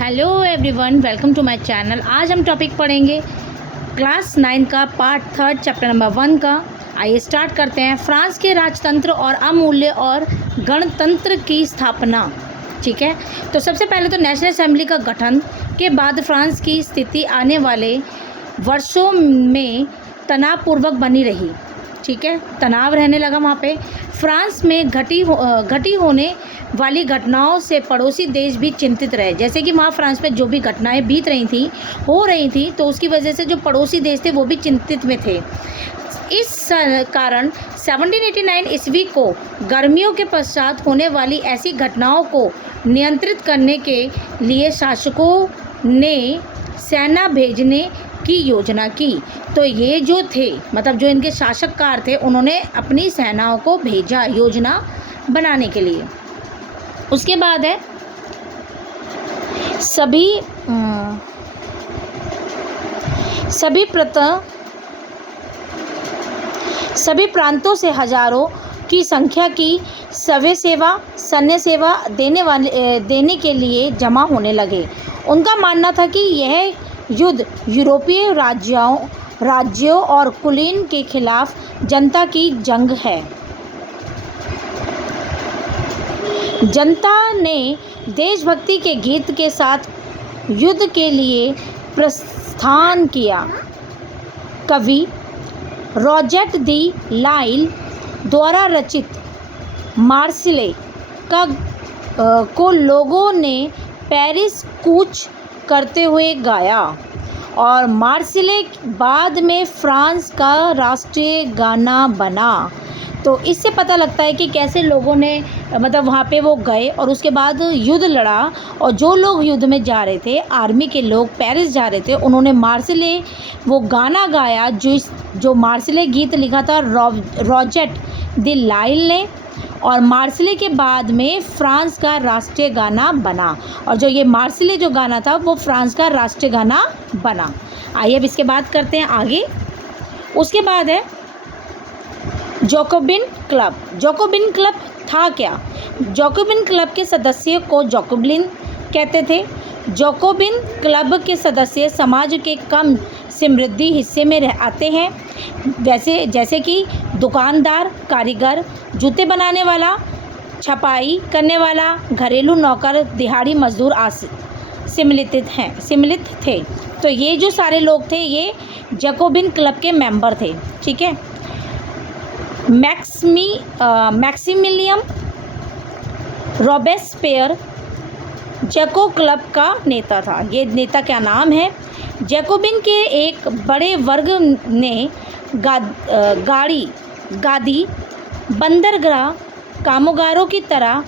Hello everyone, welcome to my channel. आज हम topic पढ़ेंगे क्लास 9 का पार्ट 3 चैप्टर नंबर 1 का। आइए स्टार्ट करते हैं। फ्रांस के राजतंत्र और अमूल्य और गणतंत्र की स्थापना। ठीक है, तो सबसे पहले तो नेशनल असेंबली का गठन के बाद फ्रांस की स्थिति आने वाले वर्षों में तनावपूर्वक बनी रही। ठीक है, तनाव रहने लगा वहाँ पे। फ्रांस में घटी होने वाली घटनाओं से पड़ोसी देश भी चिंतित रहे। जैसे कि वहाँ फ्रांस में जो भी घटनाएं बीत रही थी, हो रही थी, तो उसकी वजह से जो पड़ोसी देश थे वो भी चिंतित में थे। इस कारण 1789 ईस्वी को गर्मियों के पश्चात होने वाली ऐसी घटनाओं को नियंत्रित करने के लिए शासकों ने सेना भेजने की योजना की। तो ये जो थे, मतलब जो इनके शासककार थे, उन्होंने अपनी सेनाओं को भेजा योजना बनाने के लिए। उसके बाद है सभी प्रांतों से हजारों की संख्या की सैन्य सेवा देने के लिए जमा होने लगे। उनका मानना था कि यह युद्ध यूरोपीय राज्यों और कुलीन के खिलाफ जनता की जंग है। जनता ने देशभक्ति के गीत के साथ युद्ध के लिए प्रस्थान किया। कवि रॉजेट दी लाइल द्वारा रचित मार्सिले को लोगों ने पेरिस कूच करते हुए गाया, और मार्सिले बाद में फ्रांस का राष्ट्रीय गाना बना। तो इससे पता लगता है कि कैसे लोगों ने, मतलब वहाँ पे वो गए और उसके बाद युद्ध लड़ा, और जो लोग युद्ध में जा रहे थे, आर्मी के लोग पेरिस जा रहे थे, उन्होंने मार्सिले वो गाना गाया। जो मार्सिले गीत लिखा था रॉजेट दी लाइल ने, और मार्सिले के बाद में फ्रांस का राष्ट्रीय गाना बना। और जो ये मार्सिले जो गाना था वो फ्रांस का राष्ट्रीय गाना बना। आइए अब इसके बाद करते हैं आगे। उसके बाद है जैकोबिन क्लब। जैकोबिन क्लब था क्या? जैकोबिन क्लब के सदस्यों को जैकोबिन कहते थे। जैकोबिन क्लब के सदस्य समाज के कम समृद्ध हिस्से में आते हैं, जैसे कि दुकानदार, कारीगर, जूते बनाने वाला, छपाई करने वाला, घरेलू नौकर, दिहाड़ी मजदूर सम्मिलित थे। तो ये जो सारे लोग थे, ये जैकोबिन क्लब के मेंबर थे। ठीक है, मैक्सिमिलियन रॉबेस्पियर जैको क्लब का नेता था। ये नेता क्या नाम है? जैकोबिन के एक बड़े वर्ग ने गादी बंदरगाह कामगारों की तरह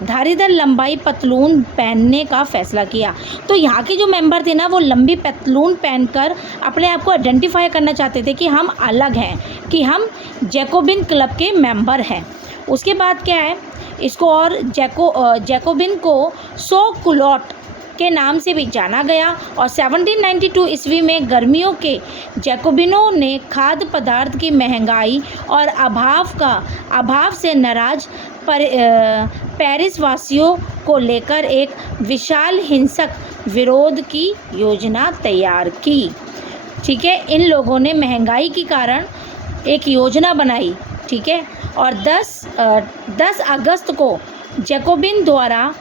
धारीदार लंबाई पतलून पहनने का फैसला किया। तो यहाँ के जो मेंबर थे ना, वो लंबी पतलून पहनकर अपने आप को आइडेंटिफाई करना चाहते थे कि हम अलग हैं, कि हम जैकोबिन क्लब के मेंबर हैं। उसके बाद क्या है, इसको और जैकोबिन को सो कुलोट के नाम से भी जाना गया। और 1792 ईस्वी में गर्मियों के जैकोबिनों ने खाद्य पदार्थ की महंगाई और अभाव से नाराज पेरिस वासियों को लेकर एक विशाल हिंसक विरोध की योजना तैयार की। ठीक है, इन लोगों ने महंगाई के कारण एक योजना बनाई। ठीक है, और 10 अगस्त को जैकोबिन द्वारा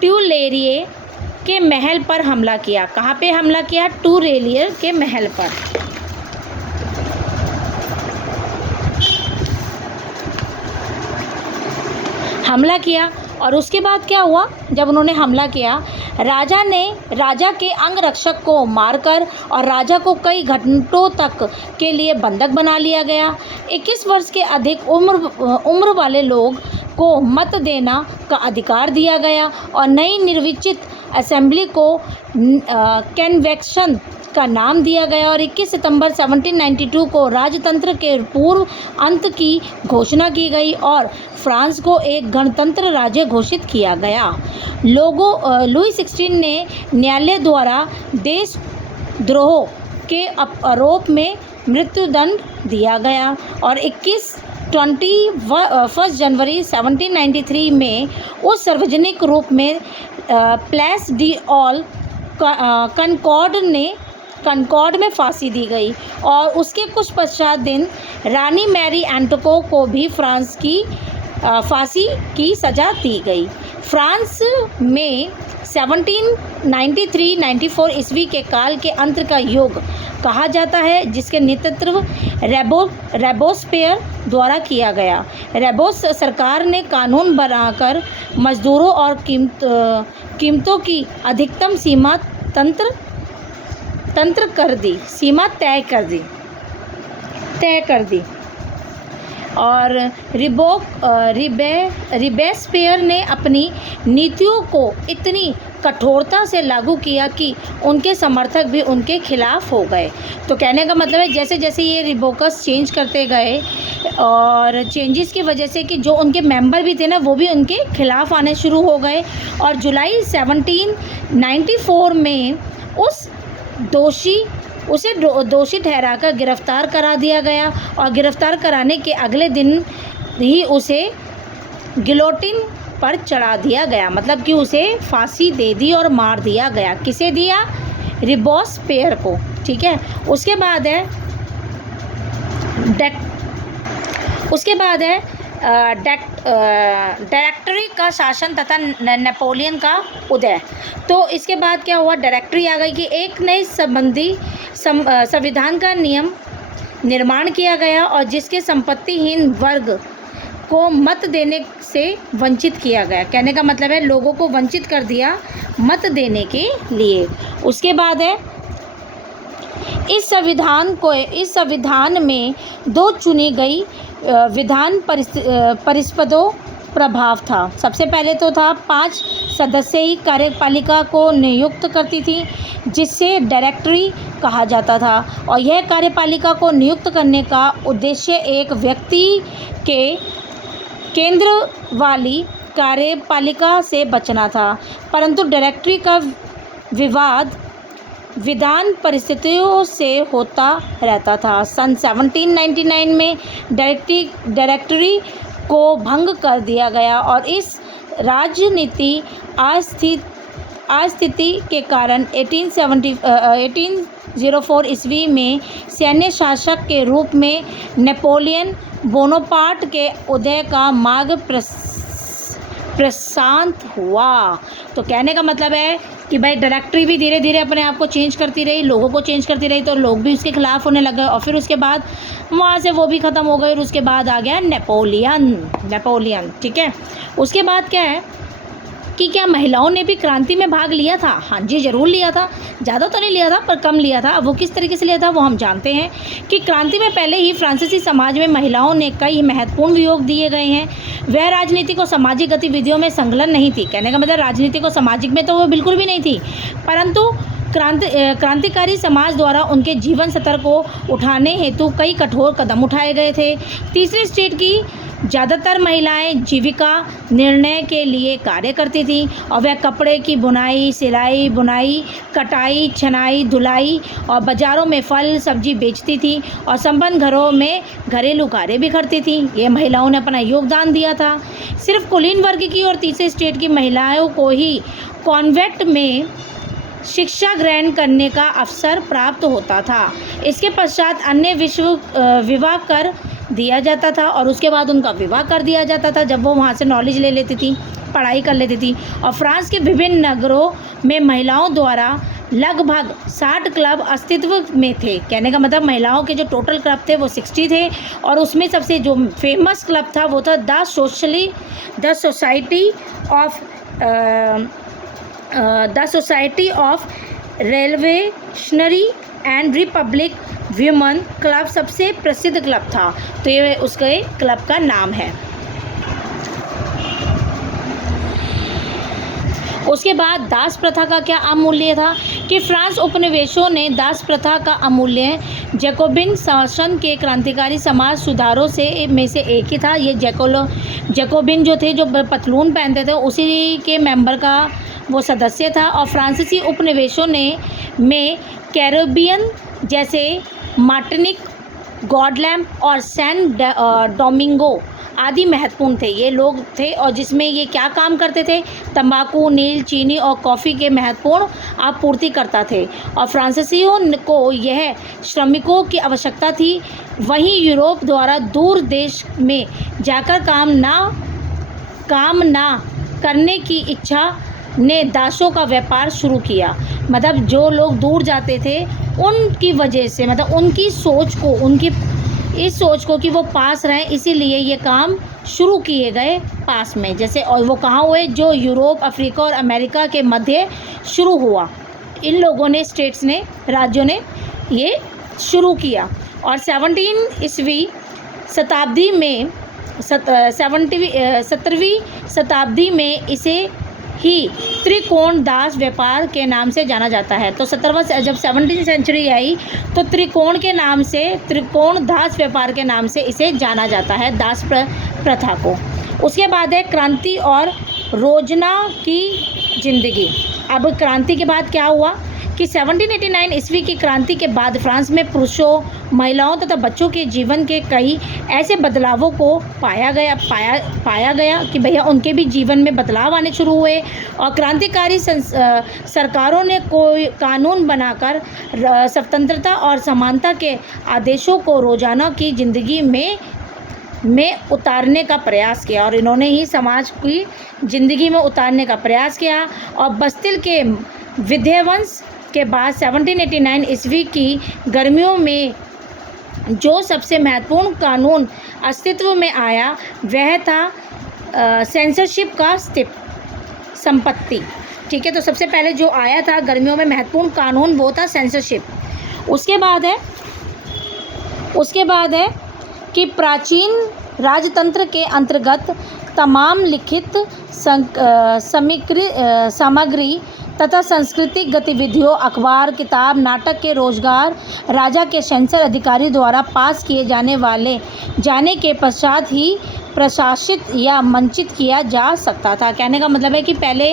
टूलेरिये के महल पर हमला किया। कहाँ पे हमला किया? टूलेरिये के महल पर। हमला किया, और उसके बाद क्या हुआ? जब उन्होंने हमला किया, राजा के अंगरक्षक को मारकर और राजा को कई घंटों तक के लिए बंधक बना लिया गया। 21 वर्ष के अधिक उम्र वाले लोग को मत देना का अधिकार दिया गया, और नई निर्वाचित असेंबली को कन्वेक्शन का नाम दिया गया। और 21 सितंबर 1792 को राजतंत्र के पूर्व अंत की घोषणा की गई और फ्रांस को एक गणतंत्र राज्य घोषित किया गया। लुई 16 ने न्यायालय द्वारा देशद्रोह के आरोप में मृत्युदंड दिया गया, और 21 21 जनवरी 1793 में उस सार्वजनिक रूप में प्लेस डी ऑल कनकॉर्ड में फांसी दी गई और उसके कुछ पश्चात दिन रानी मैरी एंटोको को भी फ्रांस की फांसी की सज़ा दी गई। फ्रांस में 1793-94 ईस्वी के काल के अंत का युग कहा जाता है, जिसके नेतृत्व रेबोस्पियर द्वारा किया गया। रेबोस सरकार ने कानून बनाकर मजदूरों और कीमतों की अधिकतम सीमा तय कर दी और रिबेस्पियर ने अपनी नीतियों को इतनी कठोरता से लागू किया कि उनके समर्थक भी उनके खिलाफ हो गए। तो कहने का मतलब है जैसे जैसे ये रिबोकस चेंज करते गए और चेंजेस की वजह से कि जो उनके मेंबर भी थे ना वो भी उनके खिलाफ आने शुरू हो गए और जुलाई 1794 में उसे दोषी ठहराकर गिरफ्तार करा दिया गया और गिरफ्तार कराने के अगले दिन ही उसे गिलोटिन पर चढ़ा दिया गया, मतलब कि उसे फांसी दे दी और मार दिया गया। किसे दिया? रिबोस्पियर को। ठीक है। उसके बाद है डायरेक्टरी का शासन तथा नेपोलियन का उदय। तो इसके बाद क्या हुआ? डायरेक्टरी आ गई कि एक नए संविधान का नियम निर्माण किया गया और जिसके संपत्तिहीन वर्ग को मत देने से वंचित किया गया। कहने का मतलब है लोगों को वंचित कर दिया मत देने के लिए। उसके बाद है इस संविधान में 2 चुनी गई विधान परिषदों प्रभाव था। सबसे पहले तो था 5 सदस्यीय कार्यपालिका को नियुक्त करती थी, जिससे डायरेक्टरी कहा जाता था और यह कार्यपालिका को नियुक्त करने का उद्देश्य एक व्यक्ति के केंद्र वाली कार्यपालिका से बचना था। परंतु डायरेक्टरी का विवाद विधान परिस्थितियों से होता रहता था। सन 1799 में डायरेक्टरी को भंग कर दिया गया और इस राजनीति अस्थिति के कारण 1804 ईस्वी में सैन्य शासक के रूप में नेपोलियन बोनापार्ट के उदय का मार्ग प्रशांत हुआ। तो कहने का मतलब है कि भाई डायरेक्टरी भी धीरे धीरे अपने आप को चेंज करती रही, लोगों को चेंज करती रही, तो लोग भी उसके खिलाफ होने लग गए और फिर उसके बाद वहाँ से वो भी ख़त्म हो गए और उसके बाद आ गया नेपोलियन। ठीक है। उसके बाद क्या है कि क्या महिलाओं ने भी क्रांति में भाग लिया था? हाँ जी, ज़रूर लिया था। ज़्यादा तो नहीं लिया था पर कम लिया था। अब वो किस तरीके से लिया था वो हम जानते हैं कि क्रांति में पहले ही फ्रांसीसी समाज में महिलाओं ने कई महत्वपूर्ण योग दिए गए हैं। वह राजनीतिक और सामाजिक गतिविधियों में संलग्न नहीं थी। कहने का मतलब राजनीतिक और सामाजिक में तो वो बिल्कुल भी नहीं थी, परंतु क्रांतिकारी समाज द्वारा उनके जीवन स्तर को उठाने हेतु कई कठोर कदम उठाए गए थे। तीसरे स्टेट की ज़्यादातर महिलाएं जीविका निर्णय के लिए कार्य करती थीं और वह कपड़े की बुनाई, सिलाई, बुनाई, कटाई, छनाई, धुलाई और बाज़ारों में फल सब्जी बेचती थीं और संपन्न घरों में घरेलू कार्य भी करती थीं। ये महिलाओं ने अपना योगदान दिया था। सिर्फ कुलीन वर्ग की और तीसरे स्टेट की महिलाओं को ही कॉन्वेंट में शिक्षा ग्रहण करने का अवसर प्राप्त होता था। इसके पश्चात अन्य विवाह कर दिया जाता था और उसके बाद उनका विवाह कर दिया जाता था जब वो वहाँ से नॉलेज ले लेती थी, पढ़ाई कर लेती थी। और फ्रांस के विभिन्न नगरों में महिलाओं द्वारा लगभग 60 क्लब अस्तित्व में थे। कहने का मतलब महिलाओं के जो टोटल क्लब थे वो 60 थे और उसमें सबसे जो फेमस क्लब था वो था the society of revolutionary and Republic women club सबसे प्रसिद्ध क्लब था। तो ये उसके क्लब का नाम है। उसके बाद दास प्रथा का क्या अमूल्य था कि फ्रांस उपनिवेशों ने दास प्रथा का अमूल्य जैकोबिन शासन के क्रांतिकारी समाज सुधारों में से एक ही था। ये जैकोबिन जो थे, जो पतलून पहनते थे, उसी के मेंबर का वो सदस्य था। और फ्रांसीसी उपनिवेशों में कैरेबियन जैसे मार्टिनिक गॉडलैम्प और सैन डोमिंगो आदि महत्वपूर्ण थे। ये लोग थे और जिसमें ये क्या काम करते थे, तंबाकू, नील, चीनी और कॉफ़ी के महत्वपूर्ण आपूर्ति करता थे। और फ्रांसीसियों को यह श्रमिकों की आवश्यकता थी। वहीं यूरोप द्वारा दूर देश में जाकर काम ना करने की इच्छा ने दासों का व्यापार शुरू किया। मतलब जो लोग दूर जाते थे उनकी वजह से, मतलब उनकी सोच को, उनकी इस सोच को कि वो पास रहें, इसीलिए ये काम शुरू किए गए पास में। जैसे और वो कहाँ हुए, जो यूरोप, अफ्रीका और अमेरिका के मध्य शुरू हुआ। इन लोगों ने, स्टेट्स ने, राज्यों ने ये शुरू किया। और 17वीं शताब्दी में 17वीं शताब्दी में इसे ही त्रिकोण दास व्यापार के नाम से जाना जाता है। तो जब 17वीं सेंचुरी आई तो त्रिकोण दास व्यापार के नाम से इसे जाना जाता है, दास प्रथा को। उसके बाद है क्रांति और रोजना की जिंदगी। अब क्रांति के बाद क्या हुआ कि 1789 ईस्वी की क्रांति के बाद फ्रांस में पुरुषों, महिलाओं तथा बच्चों के जीवन के कई ऐसे बदलावों को पाया गया कि भैया उनके भी जीवन में बदलाव आने शुरू हुए। और क्रांतिकारी सरकारों ने कोई कानून बनाकर स्वतंत्रता और समानता के आदेशों को रोजाना की जिंदगी में उतारने का प्रयास किया। और इन्होंने ही समाज की ज़िंदगी में उतारने का प्रयास किया। और बस्तिल के विध्वंस के बाद 1789 ईस्वी की गर्मियों में जो सबसे महत्वपूर्ण कानून अस्तित्व में आया वह था सेंसरशिप का संपत्ति। ठीक है, तो सबसे पहले जो आया था गर्मियों में महत्वपूर्ण कानून वो था सेंसरशिप। उसके बाद है कि प्राचीन राजतंत्र के अंतर्गत तमाम लिखित सामग्री तथा सांस्कृतिक गतिविधियों, अखबार, किताब, नाटक के रोजगार राजा के सेंसर अधिकारी द्वारा पास किए जाने के पश्चात ही प्रशासित या मंचित किया जा सकता था। कहने का मतलब है कि पहले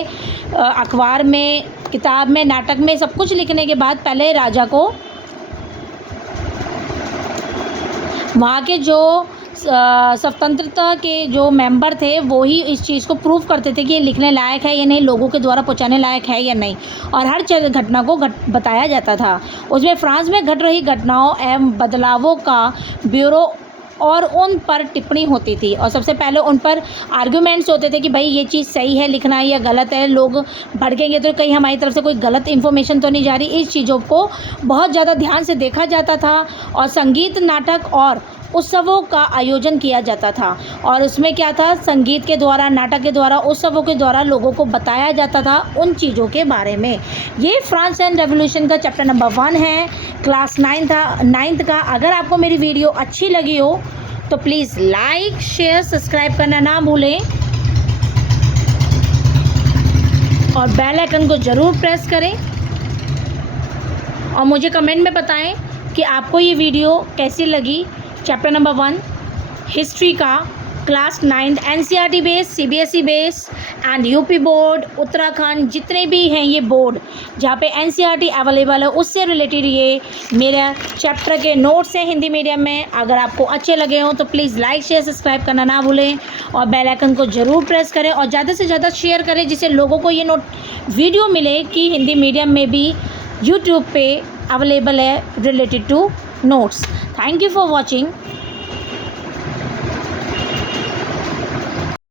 अखबार में, किताब में, नाटक में सब कुछ लिखने के बाद पहले राजा को, वहाँ के जो स्वतंत्रता के जो मेंबर थे वो ही इस चीज़ को प्रूव करते थे कि ये लिखने लायक है या नहीं, लोगों के द्वारा पहुंचाने लायक है या नहीं। और हर घटना को बताया जाता था। उसमें फ्रांस में घट रही घटनाओं एवं बदलावों का ब्यूरो और उन पर टिप्पणी होती थी। और सबसे पहले उन पर आर्ग्यूमेंट्स होते थे कि भाई ये चीज़ सही है लिखना या गलत है, लोग भड़केंगे तो कहीं हमारी तरफ से कोई गलत इन्फॉर्मेशन तो नहीं जा रही। इस चीज़ों को बहुत ज़्यादा ध्यान से देखा जाता था। और संगीत, नाटक और उत्सवों का आयोजन किया जाता था। और उसमें क्या था, संगीत के द्वारा, नाटक के द्वारा, उत्सवों के द्वारा लोगों को बताया जाता था उन चीज़ों के बारे में। ये फ्रांस एंड रेवोल्यूशन का चैप्टर नंबर 1 है, क्लास 9th का। अगर आपको मेरी वीडियो अच्छी लगी हो तो प्लीज़ लाइक, शेयर, सब्सक्राइब करना ना भूलें और बेल आइकन को ज़रूर प्रेस करें। और मुझे कमेंट में बताएं कि आपको ये वीडियो कैसी लगी। चैप्टर नंबर 1 हिस्ट्री का, class 9 NCERT base, CBSE base and UP board, Uttarakhand, जितने भी हैं ये बोर्ड जहाँ पे NCERT अवेलेबल है उससे रिलेटेड ये मेरा चैप्टर के नोट्स हैं हिंदी मीडियम में। अगर आपको अच्छे लगे हों तो प्लीज़ लाइक, शेयर, सब्सक्राइब करना ना भूलें और बेल आइकन को ज़रूर प्रेस करें और ज़्यादा से ज़्यादा शेयर करें जिससे लोगों को ये वीडियो मिले कि हिंदी मीडियम में भी यूट्यूब पे अवेलेबल है related to notes. Thank you for watching.